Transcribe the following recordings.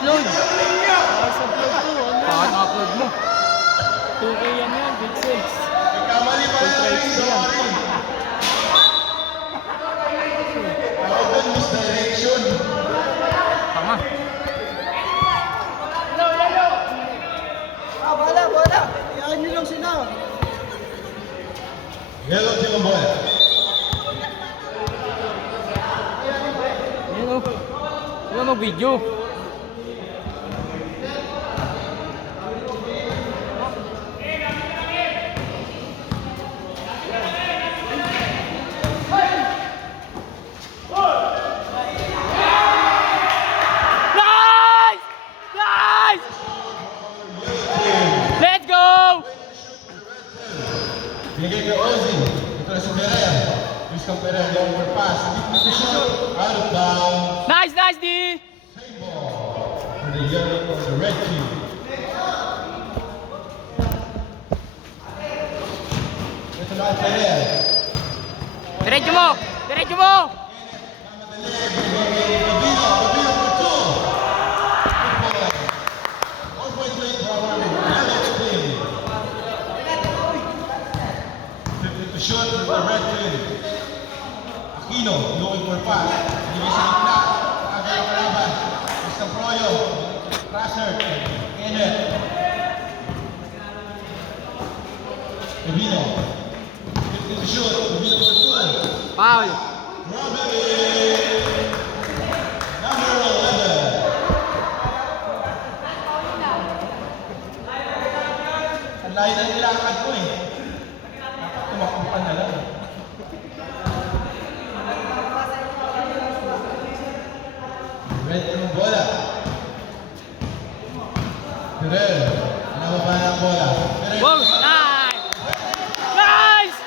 upload. Paano upload mo? 2K yan yan, pixels. Kamali pa Ultra rin, HD yan. sorry. Tawag doon, misdirection. Tama. Bala. Iyan nyo lang sila. Yellow team ang bola. Yan o. Yan mag-video. Nice! Nice! Let's go! Binigay kay Ozzy. Ito na si Pereira. Luis Pereira, long for pass. Out of bounds. Nice, nice, D! Same ball. For the yellow or the red team. Ito na kay Pereira. Diretso mo! Diretso mo! Gabino for two. Good boy. 1.3 for our yellow team. 50 to shoot for the red team. Aquino looking for pass. Binigay sa gitna. Agad ang kalaban. Mr. Froyo. Crusher. Kenneth. Gabino. 50 to shoot. Gabino for two. Foul! Robin. Number 11. Ang layo na nilakad ko eh. Dapat tumakupan na lang. Red team ang bola. Perel. Nababa na ang bola. Perel. Wow! Nice! Nice!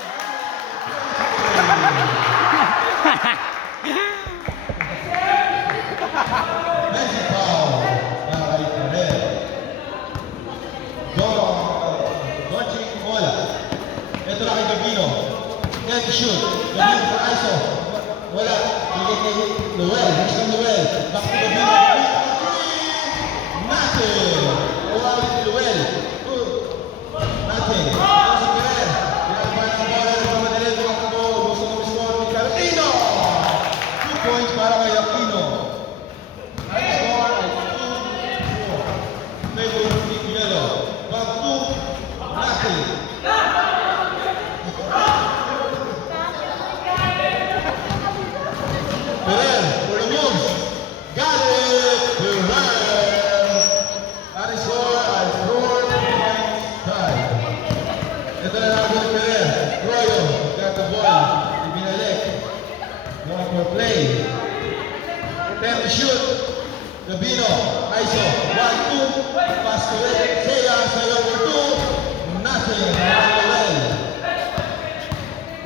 Magic foul. Para kay Perel. Doche ang bola. Ito na kay Gabino. Get to shoot. Gabino for ISO. Wala. Bigay kay Noel. Next to Noel. Back to Gabino. Nothing. Uwawin si Noel. Nothing. Ito si Perel. Pinagpahan ang bola. Nagmamadali. Tumakbo. Gusto mo score ni Aquino. 2 points para kay Aquino. High score is 2-4. Favor Team Yellow. Back to nothing. Perel for the moves. Got it. Perel. High score is 4-5 tie. Ito na lang for Perel. Royo got the ball. Ibinalik. Going for play. Prepare to shoot. Gabino, ISO, 1-2, pass to it, Seiya, sayo for 2, nothing, Noel.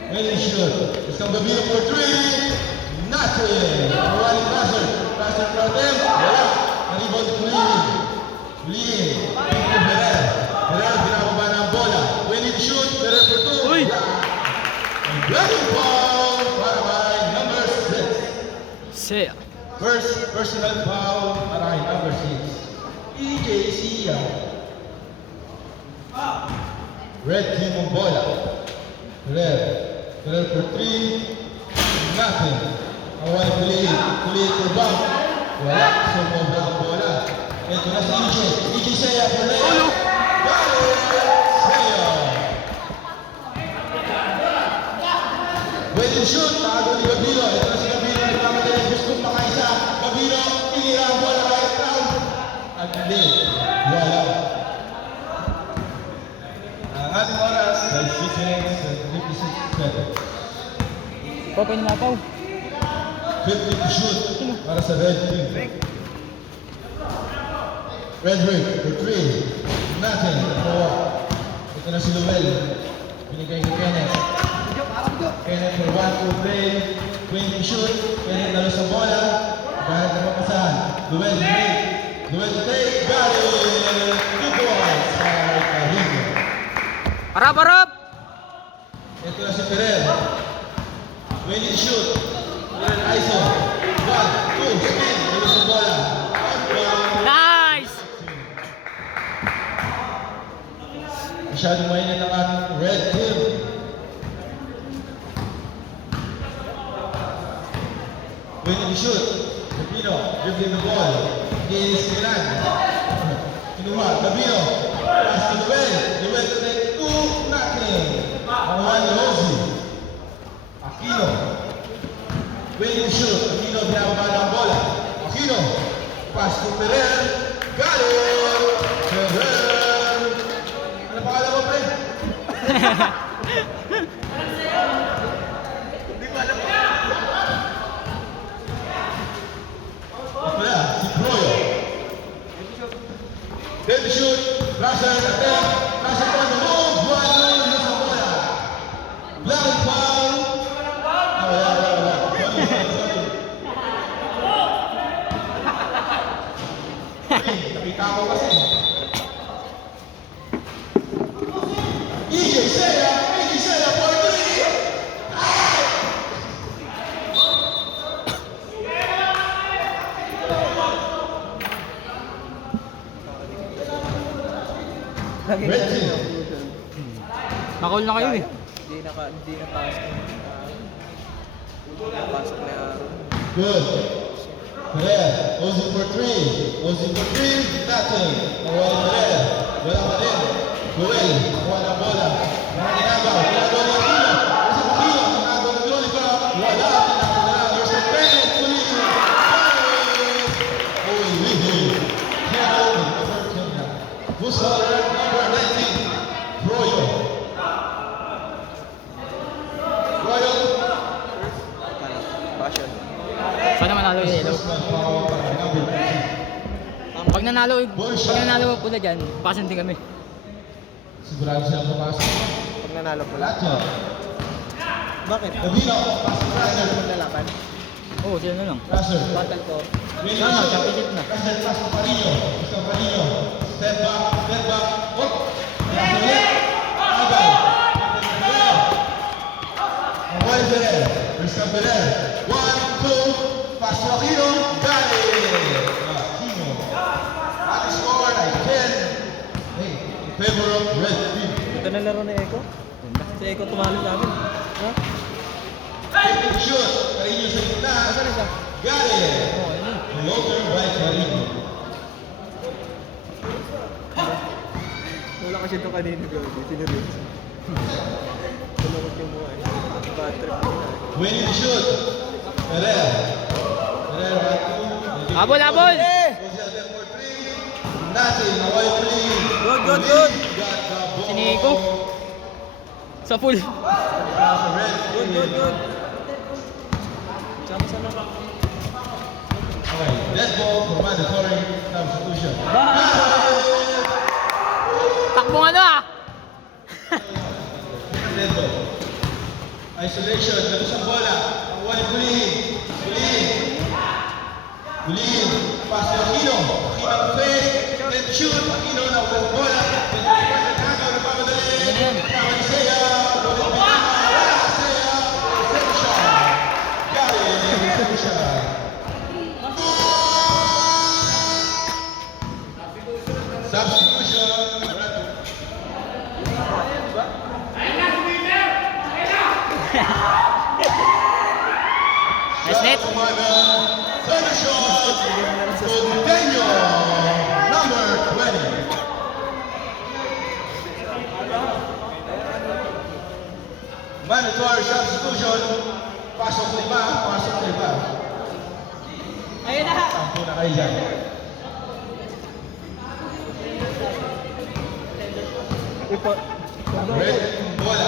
When you shoot, it's from Gabino for 3, nothing. Wali Crusher from them, wala. Nalibon Kulin, Pinto Perel, binababa na ang bola. When you shoot, Perel for 2, Uy! and blocking ball para by number 6. Siya. First personal foul para kay number 6. EJ Sia. Red team ang bola. Perel for 3. Nothing. Awal Kulit for bump. Wala. Sumobra ang bola. Ito na si EJ. EJ Sia for layup. Got it! Sia. When you shoot, nakago ni Gabino. Ito na si Gabino. Nagkamadali. Gusto makaisa. Gabino, tinira ang bola kay Crown. At hindi. Wala. Ang ating oras ay 6 minutes and 56 seconds. Open na po. 50 to shoot para sa red team. Red Rick for 3. Nothing. Ito na si Luel. Binigay kay Kenneth. Kenneth for 1-2 play. 20 shoot. Kenneth nalo sa bola. Kahit na papasahan. Luel to take. Luel to take. Got it! 2 points para kay Carino. Harap! Ito na si Perel. 20 shoot. Perel ISO. 1, 2, spin. Nalo sa bola. Out. Nice! Masyadong mainit ang ating red team. When you shoot, Gabino dribbling the ball against Milan. Kinuha, Gabino, pass to Noel. Noel to take 2-0. Nakuha ni Rosie. Aquino. When you shoot, Aquino binababa ng bola. Aquino, pass to Ferrer. Got it! Ferrer. Ano pangalan mo, pre? Hindi ko alam. Wala, si Proyo. Then to shoot, Russell attack, Russell on the move, one sa bola. Black foul. Wala. Nakita ko kasi. EJ Seiya for three. Red team. Nakall na kayo eh. Hindi napasok. Napasok na yung... Good. Ferrer, Ozzy for three. Ozzy for three, nothing. Nawala Ferrer. Wala pa rin. Joel, nakuha ng bola. Nanginagaw, ginagawa ng Aquino. Kasi Aquino, ginagawa ng Lollipop. Wala, tinakot na lang. There's a penalty. Tuloy. Uy, who's color? Number 19. Royo. Passion. Sana manalo yung yellow. Pag nanalo pula dyan, pasan din kami. Sigurado silang papasok. Pag nanalo pala. Lahat yan. Bakit? Gabino, pasok Russell. Lalaban? Oo, sila na lang. Russell. Battle ko. Sana, championship na. Russell, pass to Parino. Gusto Parino. Step back. Hop. Russell ulit. Agay. Mabuhay Ferrer. Gusto Ferrer. 1, 2. Pass to Aquino. Got it. Aquino. Ating score ay 10. Hey, in favor of red team. Ito na laro na Eko? Si Eko tumalo sa amin. Ha? Taking shoot. Parino sa gitna. Asan na siya? Got it. Oo, ayun. Floater by Parino. Wala kasi ito kanina gawin. Tinurot. Tinurot yung mukha. Bad trip na. When you shoot, Ferrer. Ferrer, 1, 2. Habol! Jose there for 3. Nothing. Away free. Good. Got the ball. Si Nico. Sa full. Red team. Good. Sama-sama. Okay, dead ball for mandatory substitution. Takbo ano ah! Dead ball. Isolation. Labas ang bola. Away free. Huliin. Pass to Aquino. Aquino face. Then shoot. Aquino na walang bola. Then nagkakaw na pamadali. Tama ni Seiya. Walang bitama. Seiya. Second shot. Got it. Second shot. Substitution. Nice net. Second shot. Coutinho. Number 20. Mandatory substitution. Pasok na iba. Ayun na! Sampo na kayo dyan. Red bola.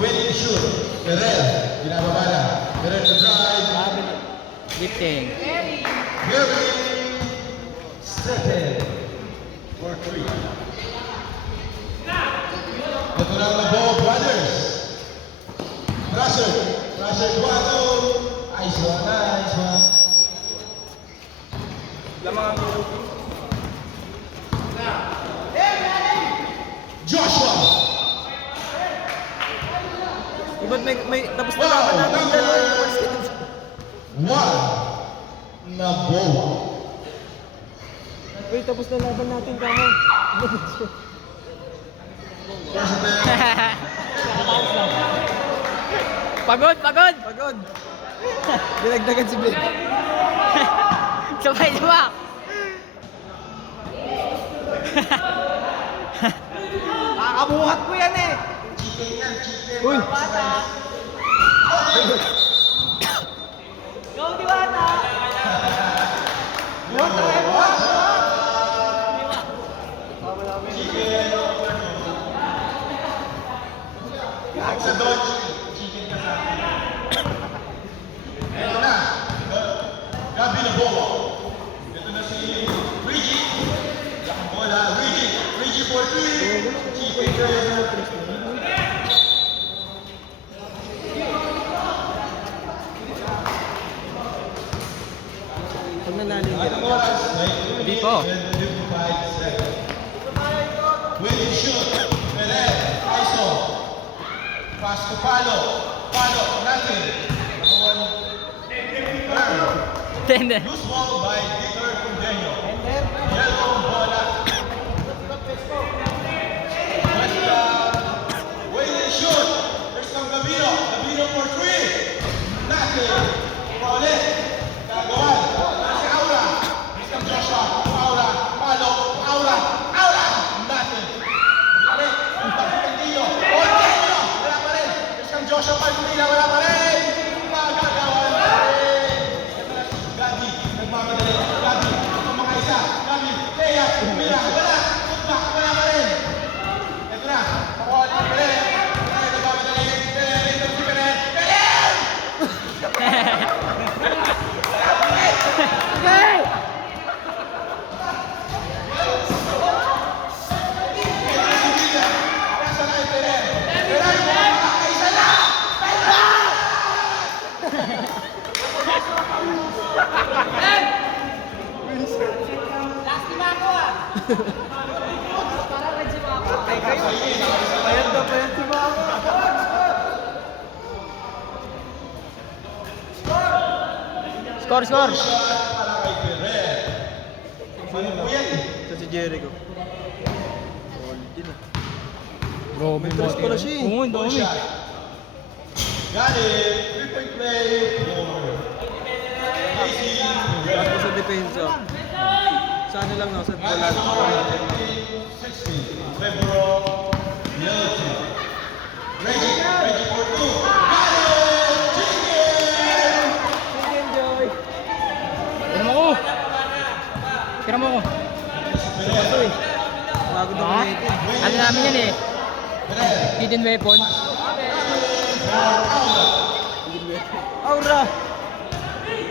When you shoot, Ferrer, binababa na. Ferrer to drive. Lifting. Gary, second for 3. Ito na ang Bo Brothers. Russell, 1-2. Nice one. Lamang ang Joshua. Ba't may tapos na laban natin dalawa yung first game. 1. Naboa. Wait, tapos na laban natin kamo. First attempt. Pagod, pagod! Pagod. Dinagdagan si Ben. Sabay diba? Kakabuhat ko yan eh. Chicken yan, chicken. Uy. Go, Diwata! Sa Dodge, chicken ka sa akin. Ito na. Gabi na bola. Ito na si Reggie. Yakang bola. Reggie for 3. Chicken ka. Pag nanalo yun. At oras, Hindi po. 55 seconds. Winning shoot. Pelé. Iso. Pass to Palo. Palo. Nothing. Number 1. Tende. Loose ball by Victor Cundeño. Yellow bola. Winning shoot. First ng Gabino. Gabino for 3. Nothing. Paulit. Gagawan. Si Aura. First ng Joshua. Aura. Palo. Aura. Aura. Nothing. Balik. Cundeño. Cundeño. Wala pa rin. First ng Joshua. Palmina. Wala pa rin. Gagawan pa rin. Gabi. Nagmamadali. Gabi. Ito mga isa. Gabi. Leia. Mira. Wala. Putback. Wala pa rin. Ito na. Pakuha ni Pele. Pele. Nagmamadali. Pele. Ito si Pele. Pele! Nasa kay Pele. Pele. Isa na! Payat na payat si Mama. Score, score! Para kay Pele. Ano po yan? Ito si Jericho. Solid yun ah. Grabe May tres pala siya eh. Oo, ang Good dami. shot. Got it. 3-point play for Casey Pereira. Tapos sa depensa. Sa ano lang no, sa Got bola. it score 15-16. Febro Yeltsin. Reggie for 2. Got it! Chicken! Enjoy. Tira mo ko! Tira mo ko! Ito eh. Bago na Ha? kumitin. Ano namin yan eh? Pereira. Hidden weapon. Aura!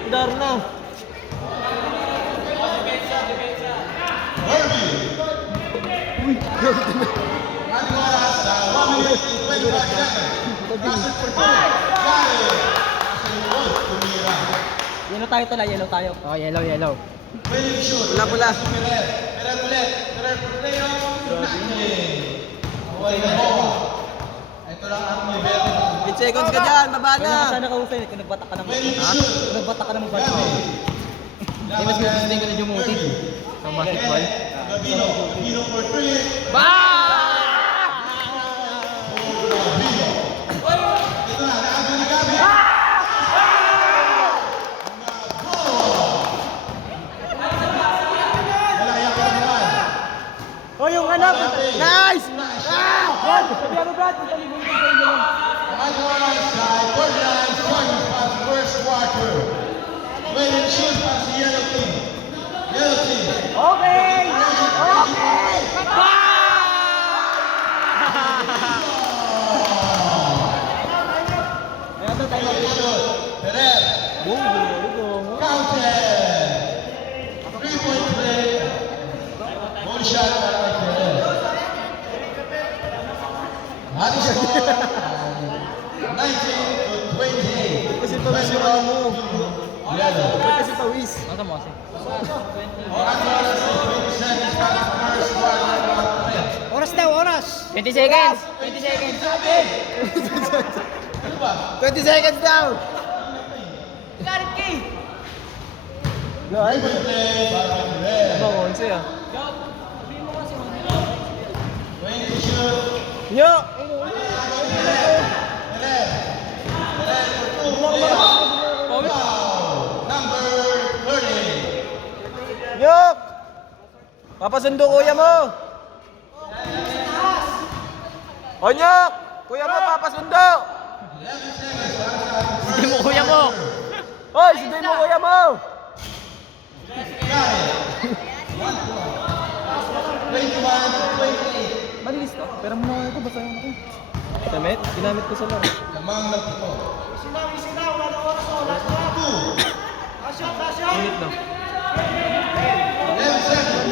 Darna! Herbie. Uy! Ating oras sa 1 minute and 25 seconds. Passes for 2. Got it! Nasa likod, tumira. Yellow tayo tala, yellow tayo. Oh, yellow, yellow. Winning shoot. Wala pala. Pereira. Pereira ulit. Pereira for playo. Nothing. Away na bola. Ito lang ang may beto. 8 seconds ka dyan, baba Wala ka na! sana kausay, kung nagbatak ka naman. Winning Ha? shoot. Kung nagbatak ka naman ba? Gabi. Hindi, mas gusto din ko na dumutin. Sa basketball. Gabino for 3. Ba! Gabino. Ito na, naago ni Gabi. Malaya pa naman. Oh, yung anak! Nice! Brad! Sabi ako, Brad! Punta ni Bunta ko yung gano'n. At oras ay 49 seconds pa sa first quarter. Winning shoot pa si Yellow Team. Yellow Team. Okay! Okay! Ba! Ayan na tayo. Winning shoot. Pereira. Boom! Jericho! Counted. 3-point play. One shot para kay Pereira. Ating score ay 19-28. Kasi pawis yung ano mo. Yellow. Kasi pawis. Ano mo kasi? At oras ay 20 seconds pa sa first quarter. Oras daw, oras! 20 seconds! 20 seconds! 20 seconds daw! Garit kay! Guys! Play para kay Pereira. Ano, 11 ah. Nyo! Number 30. Nyok! Papasundo kuya mo! O Nyok! Kuya mo papasundo! Hindi mo kuya mo. Hoy! Sunduin mo kuya mo! Got it. 21-20. Malinis to. Pero muna ko ito. Basta yung ako. Damit? Ginamit ko sa lang. Lamang ng ito. Init lang. 11 seconds.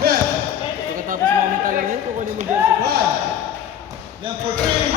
Good. Pagkatapos mo kami talaga yun, kukunin mo jersey ko. 1. Then for 3.